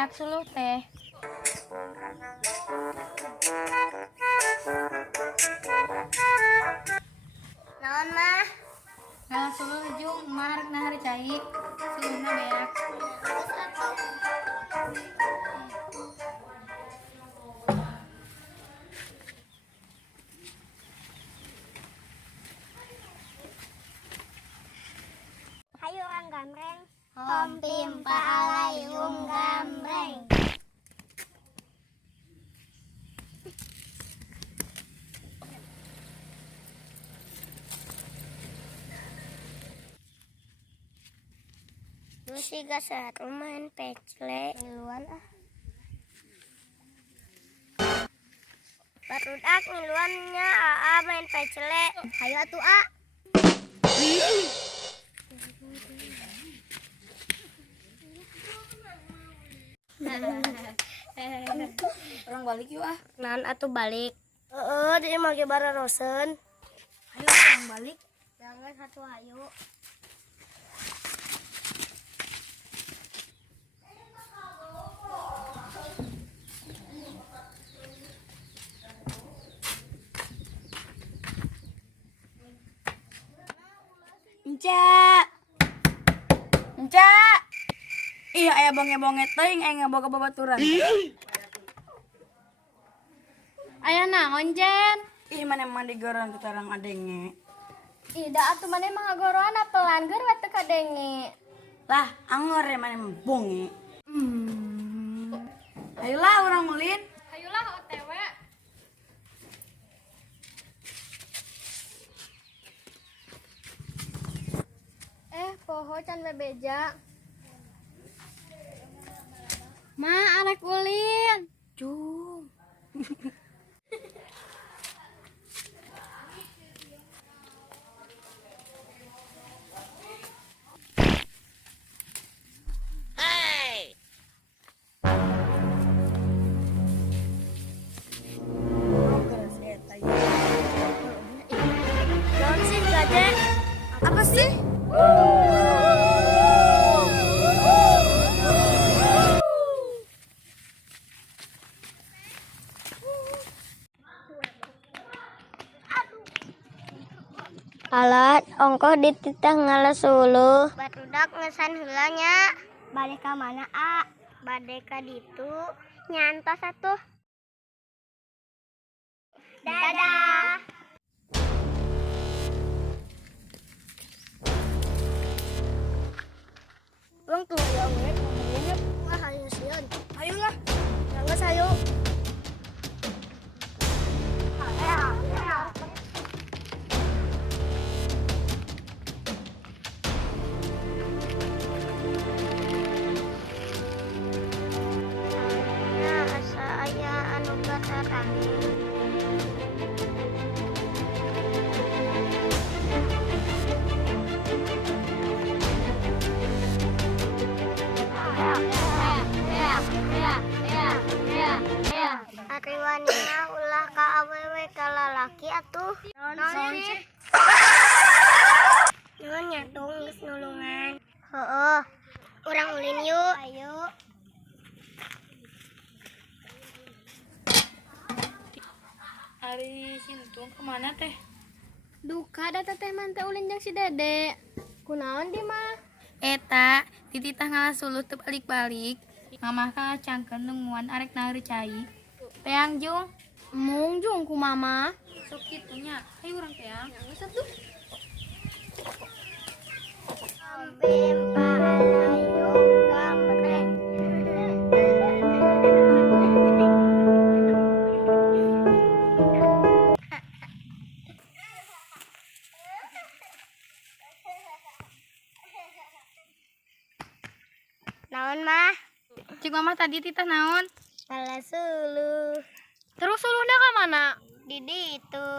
beak suluh teh. Naon mah? Ngalah suluh Jung, mah hareup nahar cai. Suluhna beak. Hayu orang gambreng. Om pimpa alayung gambreng. Lu sih gak sehat main pecle ngiluan ah. Barudak ngiluannya aa main pecle. Hayu atuh a. Orang balik yuk ah. Naon atuh balik? Dia mah ge bara rosen. Ayo orang balik. Jangan satu hayu. Encak. Encak. Iya aya bonge-bonge teuing aya ngaboga babaturan. Aya naon, Jen? Ih mana mandi goron tutarang adenge. Ih da atuh maneh mah ngagoroan apelan geur we teu kadenge. Lah, angor ya mana bonge. Ayolah orang mulin. Hayulah OTW. Poho can bebeja. Ma, arek ulin. Cung. Naon sih gade? Apa sih? Alat ongkoh dititah ngalas suluh. Barudak ngesan heula nya. Bade ka mana a? Bade ka ditu. Nyantos atuh. Dadah. Bang tuh ya urek ngomongnya. Wah hayu sieun. Ayolah. Nangis hayu. Asa aya anu gatarani. Ari wanita ulah ka awewe ka lalaki atuh. Naon sih? Naon nyatung geus nulungan. Heeh. Urang ulin yuk. Ayo. Ari Sintung kemana teh? Duka da teteh mante ulin jeung si Dede. Kunaon di mah? Eta, tititah ngalah suluh teu balik-balik. Mamah ka cangkeun nungguan arek nahar cai. Teang Jung. Mung jung ku mama. Sok kitunya. Ayo urang teang. Pimpa alayung gambreng. Naon mah? Cik mamah tadi titah naon? Ngalas suluh. Terus suluhna ka mana? Di ditu.